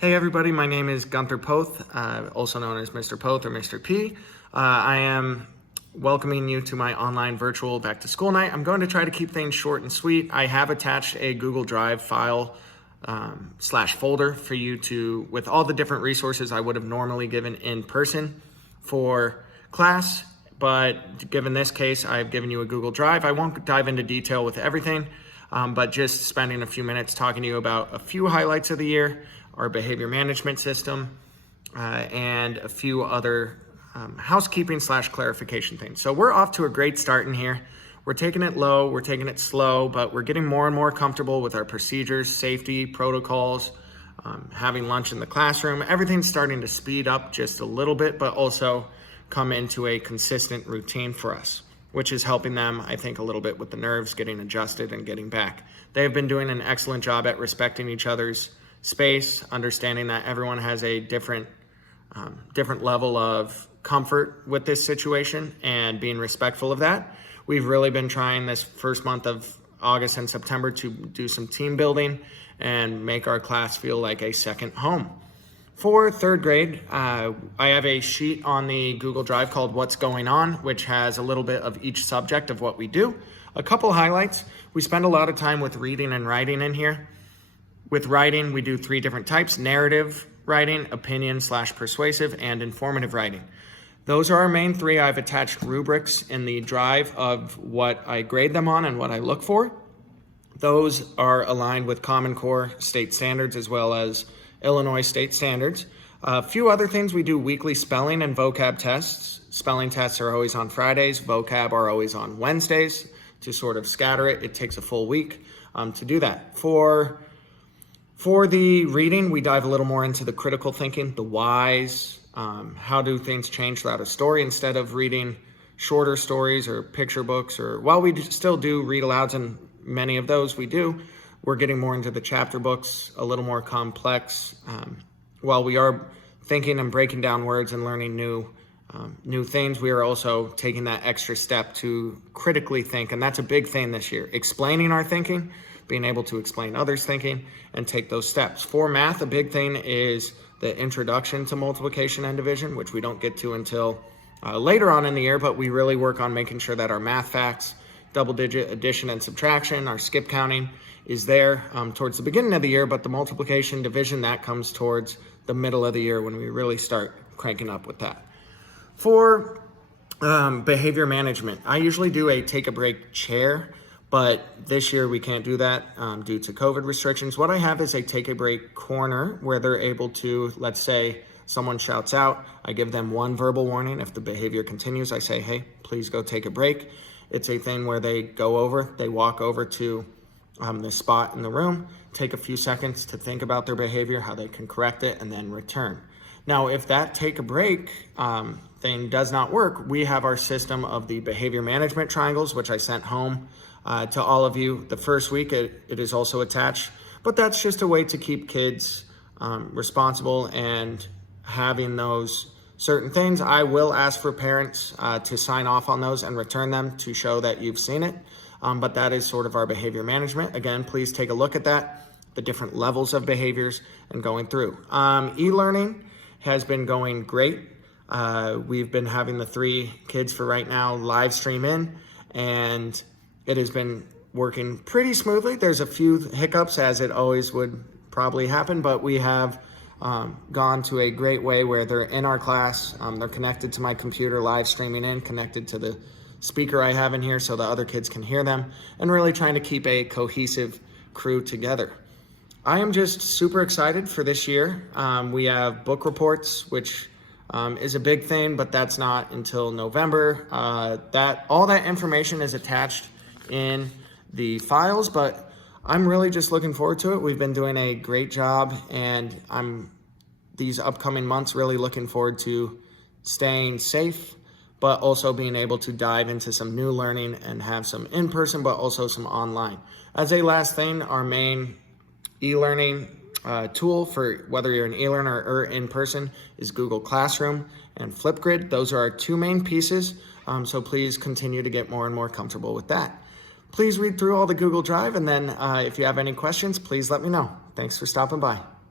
Hey everybody, my name is Gunther Poth, also known as Mr. Poth or Mr. P. I am welcoming you to my online virtual back to school night. I'm going to try to keep things short and sweet. I have attached a Google Drive file slash folder for you to, with all the different resources I would have normally given in person for class. But given this case, I've given you a Google Drive. I won't dive into detail with everything, but just spending a few minutes talking to you about a few highlights of the year, our behavior management system, and a few other housekeeping slash clarification things. So we're off to a great start in here. We're taking it low, we're taking it slow, but we're getting more and more comfortable with our procedures, safety, protocols, having lunch in the classroom. Everything's starting to speed up just a little bit, but also come into a consistent routine for us, which is helping them, I think, a little bit with the nerves, getting adjusted and getting back. They've been doing an excellent job at respecting each other's space, understanding that everyone has a different level of comfort with this situation and being respectful of that. We've really been trying this first month of August and September to do some team building and make our class feel like a second home. For third grade, I have a sheet on the Google Drive called What's Going On, which has a little bit of each subject of what we do. A couple highlights. We spend a lot of time with reading and writing in here. With writing, we do three different types: narrative writing, opinion slash persuasive, and informative writing. Those are our main three. I've attached rubrics in the drive of what I grade them on and what I look for. Those are aligned with Common Core state standards as well as Illinois state standards. A few other things: we do weekly spelling and vocab tests. Spelling tests are always on Fridays. Vocab are always on Wednesdays. To sort of scatter it, it takes a full week to do that. For the reading, we dive a little more into the critical thinking, the whys, how do things change throughout a story, instead of reading shorter stories or picture books, or while we still do read alouds, and many of those we do, we're getting more into the chapter books, a little more complex. While we are thinking and breaking down words and learning new things, we are also taking that extra step to critically think, and that's a big thing this year, explaining our thinking, being able to explain others' thinking and take those steps. For math, a big thing is the introduction to multiplication and division, which we don't get to until later on in the year, but we really work on making sure that our math facts, double-digit addition and subtraction, our skip counting is there towards the beginning of the year, but the multiplication, division, that comes towards the middle of the year when we really start cranking up with that. For behavior management, I usually do a take a break chair, but this year we can't do that due to COVID restrictions. What I have is a take a break corner where they're able to, let's say someone shouts out, I give them one verbal warning. If the behavior continues, I say, hey, please go take a break. It's a thing where they walk over to the spot in the room, take a few seconds to think about their behavior, how they can correct it, and then return. Now, if that take a break thing does not work, we have our system of the behavior management triangles, which I sent home to all of you the first week. It is also attached, but that's just a way to keep kids responsible and having those certain things. I will ask for parents to sign off on those and return them to show that you've seen it, but that is sort of our behavior management. Again, please take a look at that, the different levels of behaviors and going through. E-learning has been going great. We've been having the 3 kids for right now live stream in, and it has been working pretty smoothly. There's a few hiccups, as it always would probably happen, but we have gone to a great way where they're in our class. They're connected to my computer, live streaming in, connected to the speaker I have in here so the other kids can hear them, and really trying to keep a cohesive crew together. I am just super excited for this year. We have book reports, which is a big thing, but that's not until November. All that information is attached in the files, but I'm really just looking forward to it. We've been doing a great job, and I'm these upcoming months really looking forward to staying safe, but also being able to dive into some new learning and have some in-person, but also some online. As a last thing, our main e-learning tool for whether you're an e-learner or in person is Google Classroom and Flipgrid. Those are our 2 main pieces, so please continue to get more and more comfortable with that. Please read through all the Google Drive, and then if you have any questions, please let me know. Thanks for stopping by.